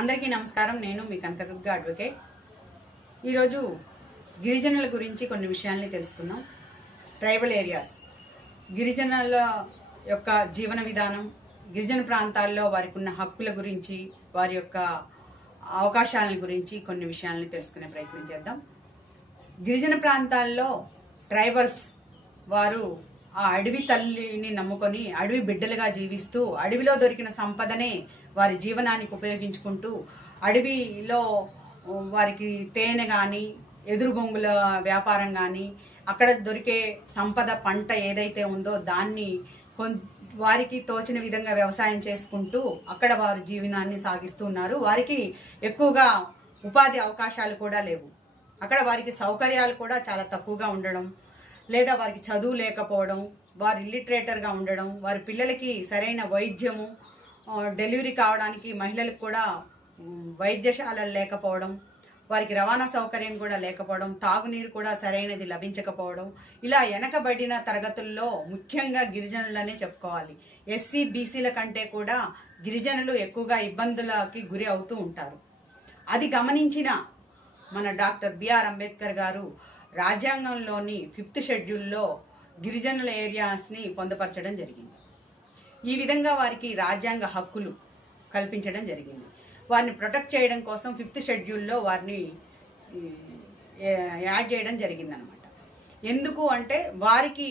అందరికీ నమస్కారం. నేను మీ కనకదుర్గ అడ్వకేట్. ఈరోజు గిరిజనుల గురించి కొన్ని విషయాల్ని తెలుసుకున్నాం. ట్రైబల్ ఏరియాస్, గిరిజనుల యొక్క జీవన విధానం, గిరిజన ప్రాంతాల్లో వారికి ఉన్న హక్కుల గురించి, వారి యొక్క అవకాశాల గురించి కొన్ని విషయాల్ని తెలుసుకునే ప్రయత్నం చేద్దాం. గిరిజన ప్రాంతాల్లో ట్రైబల్స్ వారు ఆ అడవి తల్లిని నమ్ముకొని అడవి బిడ్డలుగా జీవిస్తూ అడవిలో దొరికిన సంపదనే వారి జీవనానికి ఉపయోగించుకుంటూ అడవిలో వారికి తేనె కానీ ఎదురు బొంగుల వ్యాపారం కానీ అక్కడ దొరికే సంపద పంట ఏదైతే ఉందో దాన్ని వారికి తోచిన విధంగా వ్యవసాయం చేసుకుంటూ అక్కడ వారు జీవనాన్ని సాగిస్తున్నారు. వారికి ఎక్కువగా ఉపాధి అవకాశాలు కూడా లేవు. అక్కడ వారికి సౌకర్యాలు కూడా చాలా తక్కువగా ఉండడం, లేదా వారికి చదువు లేకపోవడం, వారు ఇల్లిటరేటర్గా ఉండడం, వారి పిల్లలకి సరైన వైద్యము, డెలివరీ కావడానికి మహిళలకు కూడా వైద్యశాలలు లేకపోవడం, వారికి రవాణా సౌకర్యం కూడా లేకపోవడం, తాగునీరు కూడా సరైనది లభించకపోవడం, ఇలా వెనకబడిన తరగతుల్లో ముఖ్యంగా గిరిజనులనే చెప్పుకోవాలి. ఎస్సీ బీసీల కంటే కూడా గిరిజనులు ఎక్కువగా ఇబ్బందులకి గురి అవుతూ ఉంటారు. అది గమనించిన మన డాక్టర్ బిఆర్ అంబేద్కర్ గారు రాజ్యాంగంలోని 5th షెడ్యూల్లో గిరిజనుల ఏరియాస్ని పొందుపరచడం జరిగింది. ఈ విధంగా వారికి రాజ్యాంగ హక్కులు కల్పించడం జరిగింది. వారిని ప్రొటెక్ట్ చేయడం కోసం 5th షెడ్యూల్లో వారిని యాడ్ చేయడం జరిగిందనమాట. ఎందుకు అంటే వారికి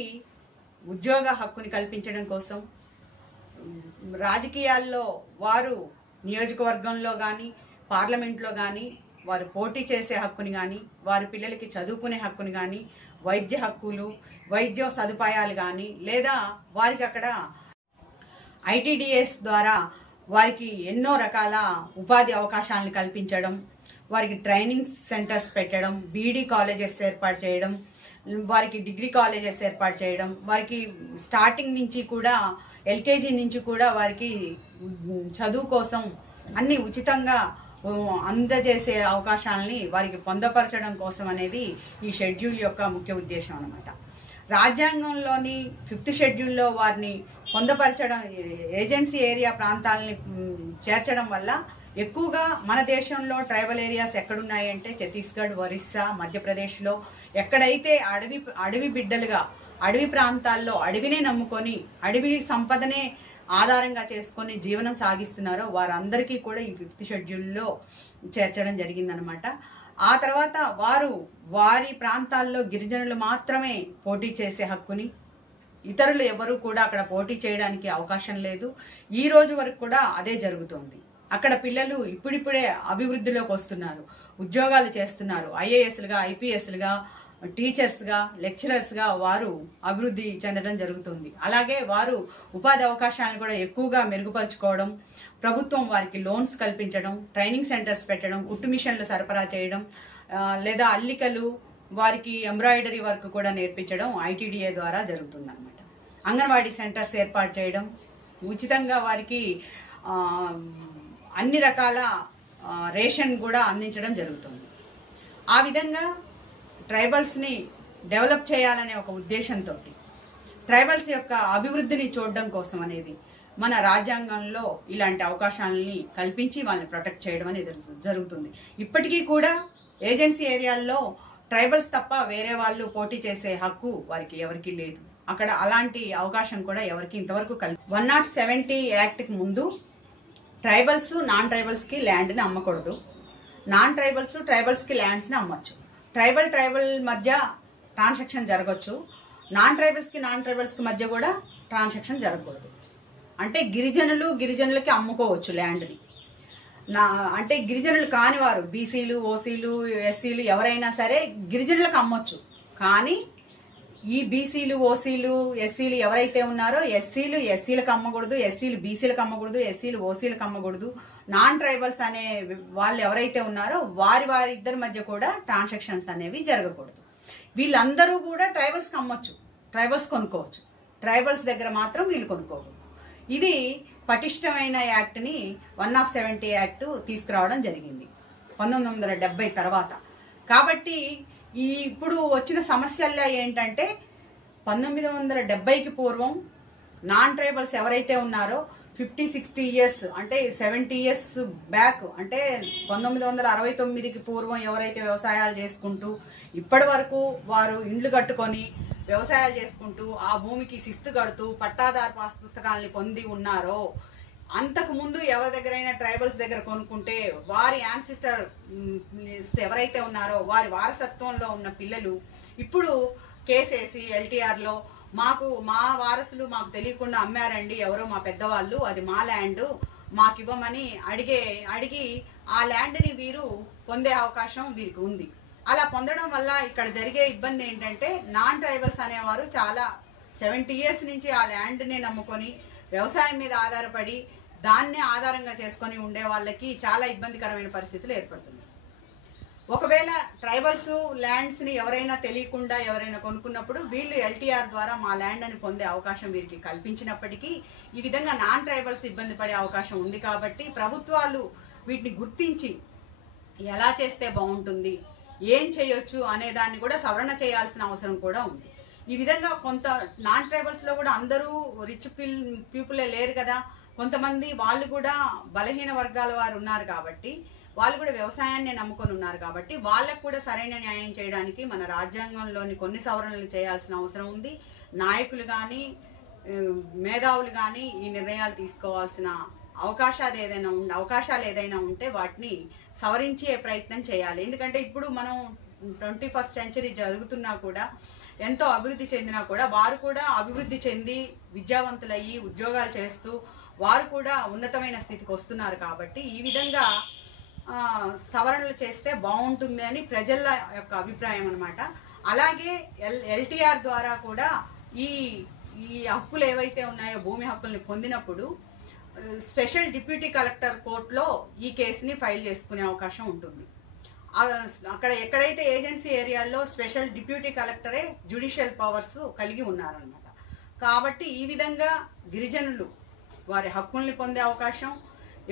ఉద్యోగ హక్కుని కల్పించడం కోసం, రాజకీయాల్లో వారు నియోజకవర్గంలో కానీ పార్లమెంట్లో కానీ వారు పోటీ చేసే హక్కుని కానీ, వారి పిల్లలకి చదువుకునే హక్కుని కానీ, వైద్య హక్కులు, వైద్య సదుపాయాలు కానీ, లేదా వారికి అక్కడ ఐటీడీఎస్ ద్వారా వారికి ఎన్నో రకాల ఉపాధి అవకాశాలను కల్పించడం, వారికి ట్రైనింగ్ సెంటర్స్ పెట్టడం, బీడీ కాలేజెస్ ఏర్పాటు చేయడం, వారికి డిగ్రీ కాలేజెస్ ఏర్పాటు చేయడం, వారికి స్టార్టింగ్ నుంచి కూడా ఎల్కేజీ నుంచి కూడా వారికి చదువు కోసం అన్ని ఉచితంగా అందజేసే అవకాశాలని వారికి పొందపరచడం కోసం అనేది ఈ షెడ్యూల్ యొక్క ముఖ్య ఉద్దేశం అన్నమాట. రాజ్యాంగంలోని 5th షెడ్యూల్లో వారిని పొందపరచడం, ఏజెన్సీ ఏరియా ప్రాంతాలని చేర్చడం వల్ల ఎక్కువగా మన దేశంలో ట్రైబల్ ఏరియాస్ ఎక్కడున్నాయి అంటే ఛత్తీస్గఢ్, ఒరిస్సా, మధ్యప్రదేశ్లో ఎక్కడైతే అడవి బిడ్డలుగా అడవి ప్రాంతాల్లో అడవినే నమ్ముకొని అడవి సంపదనే ఆధారంగా చేసుకొని జీవనం సాగిస్తున్నారో వారందరికీ కూడా ఈ 5th షెడ్యూల్లో చేర్చడం జరిగిందనమాట. ఆ తర్వాత వారి ప్రాంతాల్లో గిరిజనులు మాత్రమే పోటీ చేసే హక్కుని, ఇతరులు ఎవరు కూడా అక్కడ పోటీ చేయడానికి అవకాశం లేదు. ఈ రోజు వరకు కూడా అదే జరుగుతోంది. అక్కడ పిల్లలు ఇప్పుడిప్పుడే అభివృద్ధిలోకి వస్తున్నారు, ఉద్యోగాలు చేస్తున్నారు, ఐఏఎస్లుగా, ఐపీఎస్లుగా, టీచర్స్గా, లెక్చరర్స్గా వారు అభివృద్ధి చెందడం జరుగుతుంది. అలాగే వారు ఉపాధి అవకాశాలను కూడా ఎక్కువగా మెరుగుపరుచుకోవడం, ప్రభుత్వం వారికి లోన్స్ కల్పించడం, ట్రైనింగ్ సెంటర్స్ పెట్టడం, కుట్టు మిషన్లు సరఫరా చేయడం, లేదా అల్లికలు, వారికి ఎంబ్రాయిడరీ వర్క్ కూడా నేర్పించడం ఐటీడీఏ ద్వారా జరుగుతుందన్నమాట. అంగన్వాడీ సెంటర్స్ ఏర్పాటు చేయడం, ఉచితంగా వారికి అన్ని రకాల రేషన్ కూడా అందించడం జరుగుతుంది. ఆ విధంగా ట్రైబల్స్ని డెవలప్ చేయాలనే ఒక ఉద్దేశంతో, ట్రైబల్స్ యొక్క అభివృద్ధిని చూడడం కోసం అనేది మన రాజ్యాంగంలో ఇలాంటి అవకాశాలని కల్పించి వాళ్ళని ప్రొటెక్ట్ చేయడం అనేది జరుగుతుంది. ఇప్పటికీ కూడా ఏజెన్సీ ఏరియాల్లో ట్రైబల్స్ తప్ప వేరే వాళ్ళు పోటీ చేసే హక్కు వారికి ఎవరికి లేదు. అక్కడ అలాంటి అవకాశం కూడా ఎవరికి ఇంతవరకు 170 యాక్ట్కి ముందు ట్రైబల్స్ నాన్ ట్రైబల్స్కి ల్యాండ్ని అమ్మకూడదు, నాన్ ట్రైబల్స్ ట్రైబల్స్కి ల్యాండ్స్ని అమ్మొచ్చు. ట్రైబల్ మధ్య ట్రాన్సాక్షన్ జరగచ్చు, నాన్ ట్రైబల్స్కి మధ్య కూడా ట్రాన్సాక్షన్ జరగకూడదు. అంటే గిరిజనులకి అమ్ముకోవచ్చు ల్యాండ్ని. అంటే గిరిజనులు కానివారు బీసీలు, ఓసీలు, ఎస్సీలు ఎవరైనా సరే గిరిజనులకు అమ్మొచ్చు. కానీ ఈ బీసీలు, ఓసీలు, ఎస్సీలు ఎవరైతే ఉన్నారో ఎస్సీలకు అమ్మకూడదు, ఎస్సీలు బీసీలకు అమ్మకూడదు, ఎస్సీలు ఓసీలకు అమ్మకూడదు. నాన్ ట్రైబల్స్ అనే వాళ్ళు ఎవరైతే ఉన్నారో వారి ఇద్దరి మధ్య కూడా ట్రాన్సాక్షన్స్ అనేవి జరగకూడదు. వీళ్ళందరూ కూడా ట్రైబల్స్కి అమ్మొచ్చు, ట్రైబల్స్ కొనుక్కోవచ్చు, ట్రైబల్స్ దగ్గర మాత్రం వీళ్ళు కొనుక్కోకూడదు. ఇది పటిష్టమైన యాక్ట్ని 170 యాక్ట్ తీసుకురావడం జరిగింది 1970 తర్వాత. కాబట్టి ఇప్పుడు వచ్చిన సమస్యల్లో ఏంటంటే 1970కి పూర్వం నాన్ ట్రైబల్స్ ఎవరైతే ఉన్నారో 50-60 ఇయర్స్ అంటే 70 ఇయర్స్ బ్యాక్, అంటే 1969కి పూర్వం ఎవరైతే వ్యవసాయాలు చేసుకుంటూ ఇప్పటి వరకు వారు ఇండ్లు కట్టుకొని వ్యవసాయాలు చేసుకుంటూ ఆ భూమికి శిస్తు కడుతూ పట్టాదారు పాస్ పుస్తకాలని పొంది ఉన్నారో, అంతకుముందు ఎవరి దగ్గరైనా ట్రైబల్స్ దగ్గర కొనుక్కుంటే వారి యాన్సిస్టర్ ఎవరైతే ఉన్నారో వారి వారసత్వంలో ఉన్న పిల్లలు ఇప్పుడు కేసేసి ఎల్టీఆర్లో మా వారసులు మాకు తెలియకుండా అమ్మారండి ఎవరో మా పెద్దవాళ్ళు, అది మా ల్యాండ్ మాకు ఇవ్వమని అడిగి ఆ ల్యాండ్ని వీరు పొందే అవకాశం వీరికి ఉంది. అలా పొందడం వల్ల ఇక్కడ జరిగే ఇబ్బంది ఏంటంటే నాన్ ట్రైబల్స్ అనేవారు చాలా 70 ఇయర్స్ నుంచి ఆ ల్యాండ్ని నమ్ముకొని వ్యవసాయం మీద ఆధారపడి దాన్నే ఆధారంగా చేసుకొని ఉండే వాళ్ళకి చాలా ఇబ్బందికరమైన పరిస్థితులు ఏర్పడుతుంది. ఒకవేళ ట్రైబల్స్ ల్యాండ్స్ని ఎవరైనా తెలియకుండా ఎవరైనా కొనుక్కున్నప్పుడు వీళ్ళు ఎల్టీఆర్ ద్వారా మా ల్యాండ్ అని పొందే అవకాశం వీరికి కల్పించినప్పటికీ ఈ విధంగా నాన్ ట్రైబల్స్ ఇబ్బంది పడే అవకాశం ఉంది. కాబట్టి ప్రభుత్వాలు వీటిని గుర్తించి ఎలా చేస్తే బాగుంటుంది, ఏం చేయొచ్చు అనే దాన్ని కూడా సవరణ చేయాల్సిన అవసరం కూడా ఉంది. ఈ విధంగా కొంత నాన్ ట్రైబల్స్లో కూడా అందరూ రిచ్ పీపులే లేరు కదా, కొంతమంది వాళ్ళు కూడా బలహీన వర్గాల వారు ఉన్నారు కాబట్టి వాళ్ళు కూడా వ్యవసాయాన్ని నమ్ముకొని ఉన్నారు కాబట్టి వాళ్ళకు కూడా సరైన న్యాయం చేయడానికి మన రాజ్యాంగంలోని కొన్ని సవరణలు చేయాల్సిన అవసరం ఉంది. నాయకులు కానీ మేధావులు కానీ ఈ నిర్ణయాలు తీసుకోవాల్సిన అవకాశాలు ఏదైనా ఉంటే వాటిని సవరించే ప్రయత్నం చేయాలి. ఎందుకంటే ఇప్పుడు మనం 21st సెంచరీ జరుగుతున్నా కూడా ఎంతో అభివృద్ధి చెందినా కూడా వారు కూడా అభివృద్ధి చెంది విద్యావంతులయ్యి ఉద్యోగాలు చేస్తూ వారు కూడా ఉన్నతమైన స్థితికి వస్తున్నారు. కాబట్టి ఈ విధంగా సవరణలు చేస్తే బాగుంటుంది అని ప్రజల యొక్క అభిప్రాయం అన్నమాట. అలాగే ఎల్టీఆర్ ద్వారా కూడా ఈ హక్కులు ఏవైతే ఉన్నాయో భూమి హక్కుల్ని పొందినప్పుడు స్పెషల్ డిప్యూటీ కలెక్టర్ కోర్టులో ఈ కేసుని ఫైల్ చేసుకునే అవకాశం ఉంటుంది. అక్కడ ఎక్కడైతే ఏజెన్సీ ఏరియాల్లో స్పెషల్ డిప్యూటీ కలెక్టరే జ్యుడిషియల్ పవర్స్ కలిగి ఉన్నారనమాట. కాబట్టి ఈ విధంగా గిరిజనులు వారి హక్కుల్ని పొందే అవకాశం,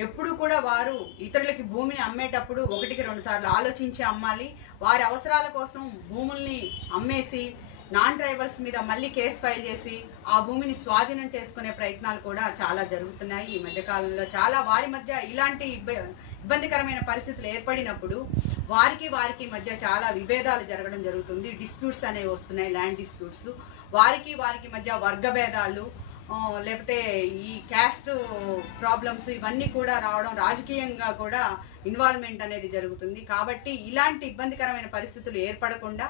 ఎప్పుడు కూడా వారు ఇతరులకి భూమిని అమ్మేటప్పుడు 1-2 సార్లు ఆలోచించి అమ్మాలి. వారి అవసరాల కోసం భూముల్ని అమ్మేసి నాన్ ట్రైబల్స్ మీద మళ్ళీ కేసు ఫైల్ చేసి ఆ భూమిని స్వాధీనం చేసుకునే ప్రయత్నాలు కూడా చాలా జరుగుతున్నాయి ఈ మధ్యకాలంలో. చాలా వారి మధ్య ఇలాంటి ఇబ్బందికరమైన పరిస్థితులు ఏర్పడినప్పుడు వారికి మధ్య చాలా విభేదాలు జరగడం జరుగుతుంది. డిస్ప్యూట్స్ అనేవి వస్తున్నాయి, ల్యాండ్ డిస్ప్యూట్స్. వారికి మధ్య వర్గ భేదాలు, లేకపోతే ఈ క్యాస్ట్ ప్రాబ్లమ్స్ ఇవన్నీ కూడా రావడం, రాజకీయంగా కూడా ఇన్వాల్వ్మెంట్ అనేది జరుగుతుంది. కాబట్టి ఇలాంటి ఇబ్బందికరమైన పరిస్థితులు ఏర్పడకుండా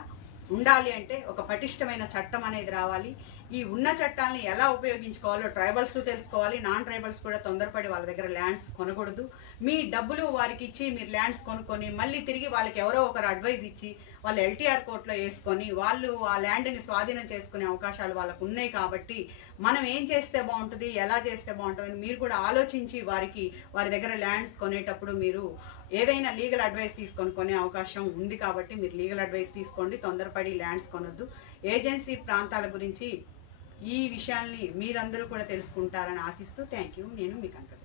ఉండాలి అంటే ఒక పటిష్టమైన చట్టం అనేది రావాలి. ఈ ఉన్న చట్టాన్ని ఎలా ఉపయోగించుకోవాలో ట్రైబల్స్ తెలుసుకోవాలి. నాన్ ట్రైబల్స్ కూడా తొందరపడి వాళ్ళ దగ్గర ల్యాండ్స్ కొనకూడదు. మీ డబ్బులు వారికి ఇచ్చి మీరు ల్యాండ్స్ కొనుక్కొని మళ్ళీ తిరిగి వాళ్ళకి ఎవరో ఒకరు అడ్వైజ్ ఇచ్చి వాళ్ళు ఎల్టీఆర్ కోర్టులో వేసుకొని వాళ్ళు ఆ ల్యాండ్ని స్వాధీనం చేసుకునే అవకాశాలు వాళ్ళకు ఉన్నాయి. కాబట్టి మనం ఏం చేస్తే బాగుంటుంది, ఎలా చేస్తే బాగుంటుంది మీరు కూడా ఆలోచించి వారి దగ్గర ల్యాండ్స్ కొనేటప్పుడు మీరు ఏదైనా లీగల్ అడ్వైస్ తీసుకొని కొనే అవకాశం ఉంది. కాబట్టి మీరు లీగల్ అడ్వైస్ తీసుకోండి, తొందరపడి ల్యాండ్స్ కొనొద్దు. ఏజెన్సీ ప్రాంతాల గురించి ఈ విషయాల్ని మీరందరూ కూడా తెలుసుకుంటారని ఆశిస్తూ థ్యాంక్ యూ. నేను మీ కనక